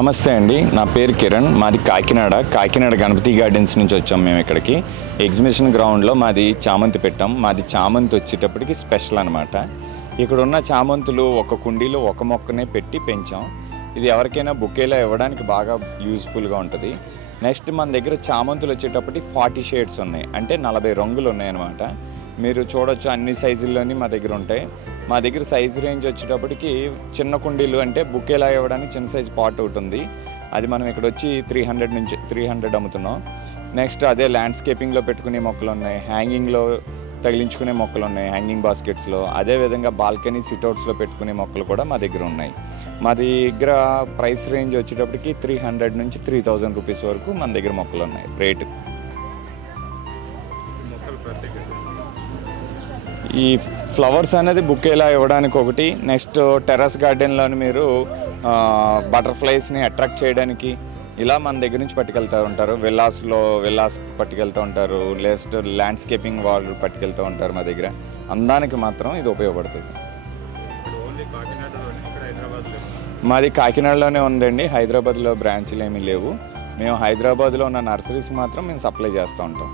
నమస్తే అండి, నా పేరు కిరణ్. మాది కాకినాడ గణపతి గార్డెన్స్ నుంచి వచ్చాం మేము ఇక్కడికి. ఎగ్జిబిషన్ గ్రౌండ్లో మాది చామంతి పెట్టాం. మాది చామంతి వచ్చేటప్పటికి స్పెషల్ అనమాట. ఇక్కడ ఉన్న చామంతులు ఒక కుండీలో ఒక మొక్కనే పెట్టి పెంచాం. ఇది ఎవరికైనా బుకేలా ఇవ్వడానికి బాగా యూజ్ఫుల్గా ఉంటుంది. నెక్స్ట్ మన దగ్గర చామంతులు వచ్చేటప్పటికి 40 షేడ్స్ ఉన్నాయి, అంటే 40 రంగులు ఉన్నాయన్నమాట. మీరు చూడొచ్చు, అన్ని సైజుల్లోని మా దగ్గర ఉంటాయి. మా దగ్గర సైజ్ రేంజ్ వచ్చేటప్పటికి చిన్న కుండీలు, అంటే బుకేలా ఇవ్వడానికి చిన్న సైజ్ పాట్ ఒకటి ఉంది. అది మనం ఇక్కడ వచ్చి 300 అమ్ముతున్నాం. నెక్స్ట్ అదే ల్యాండ్స్కేపింగ్లో పెట్టుకునే మొక్కలు ఉన్నాయి, హ్యాంగింగ్లో తగిలించుకునే మొక్కలు ఉన్నాయి, హ్యాంగింగ్ బాస్కెట్స్లో. అదేవిధంగా బాల్కనీ సిట్అవుట్స్లో పెట్టుకునే మొక్కలు కూడా మా దగ్గర ఉన్నాయి. మా దగ్గర ప్రైస్ రేంజ్ వచ్చేటప్పటికి 300 నుంచి 3000 రూపీస్ వరకు మన దగ్గర మొక్కలు ఉన్నాయి రేటు. ఈ ఫ్లవర్స్ అనేది బుకేలా ఇవ్వడానికి ఒకటి. నెక్స్ట్ టెర్రస్ గార్డెన్లోని మీరు బటర్ఫ్లైస్ని అట్రాక్ట్ చేయడానికి ఇలా మన దగ్గర నుంచి పట్టుకెళ్తూ ఉంటారు. విల్లాస్ పట్టుకెళ్తూ ఉంటారు, నెక్స్ట్ ల్యాండ్స్కేపింగ్ వాళ్ళు పట్టుకెళ్తూ ఉంటారు. మా దగ్గర అందానికి మాత్రం ఇది ఉపయోగపడుతుంది. మాది కాకినాడలోనే ఉందండి, హైదరాబాద్లో బ్రాంచ్లు ఏమీ లేవు. మేము హైదరాబాద్లో ఉన్న నర్సరీస్ మాత్రం మేము సప్లై చేస్తూ ఉంటాం.